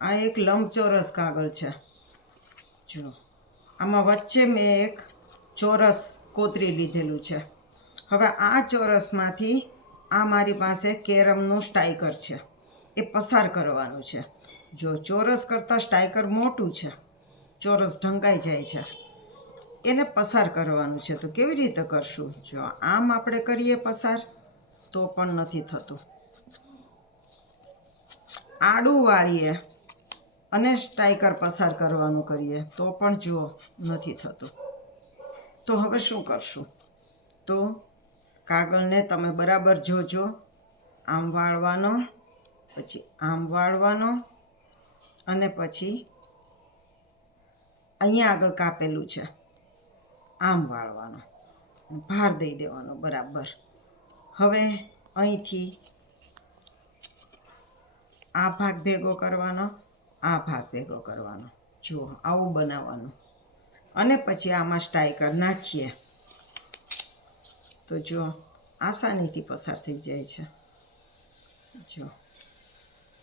આ એક લંબચોરસ કાગળ છે. જો આમાં વચ્ચે મેં એક ચોરસ કોતરી લીધેલું છે. હવે આ ચોરસમાંથી આ મારી પાસે કેરમનું સ્ટાઈકર છે. એ પસાર કરવાનું છે. જો ચોરસ કરતાં સ્ટાઈકર મોટું છે, ચોરસ ઢંકાઈ જાય છે, એને પસાર કરવાનું છે. તો કેવી રીતે કરશું? જો આમ આપણે કરીએ પસાર, તો પણ નથી થતું. આડું વાળીએ. અને સ્ટાઈકર પસાર કરવાનું કરીએ. તો પણ જુઓ, નથી થતું. તો હવે શું કરશું? તો કાગળને તમે બરાબર જોજો. આમ વાળવાનો, પછી આમ વાળવાનો, અને પછી અહીંયા આગળ કાપેલું છે. આમ વાળવાનો. ભાર દઈ દેવાનો બરાબર. હવે અહીંથી આ ભાગ ભેગો કરવાનો. આ ભાગ ભેગો કરવાનો. જુઓ આવું બનાવવાનું. અને પછી આમાં સ્ટાઈકર નાખીએ. તો જો, આસાનીથી પસાર થઈ જાય છે. જો,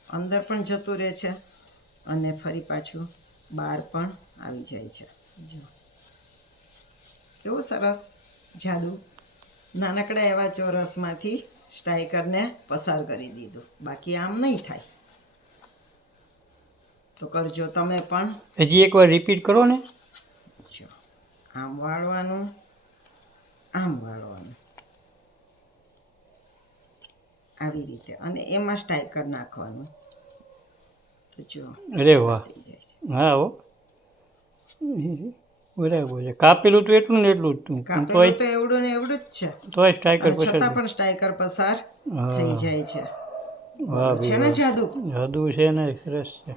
અંદર પણ જતું રહે છે અને ફરી પાછું બહાર પણ આવી જાય છે. જો. કેવું સરસ જાદુ. નાનકડા એવા ચોરસમાંથી સ્ટાઈકરને પસાર કરી દીધું. બાકી આમ નહીં થાય. તો કરજો તમે પણ. હજી એકવાર રિપીટ કરો ને. આમ વાળવાનું આમ વાળવાનું. આવી રીતે. અને એમાં સ્ટાઈકર નાખવાનું. તો જો અરે વાહ. હા હો. બરાબર છે કાપેલું તો એટલું ને એટલું જ તું. કાપેલું તો એવડું ને એવડું જ છે. તોય સ્ટ્રાઈકર પસાર છતાં પણ સ્ટાઈકર પસાર થઈ જાય છે. વાહ છે ને જાદુ? જાદુ છે ને સરસ છે.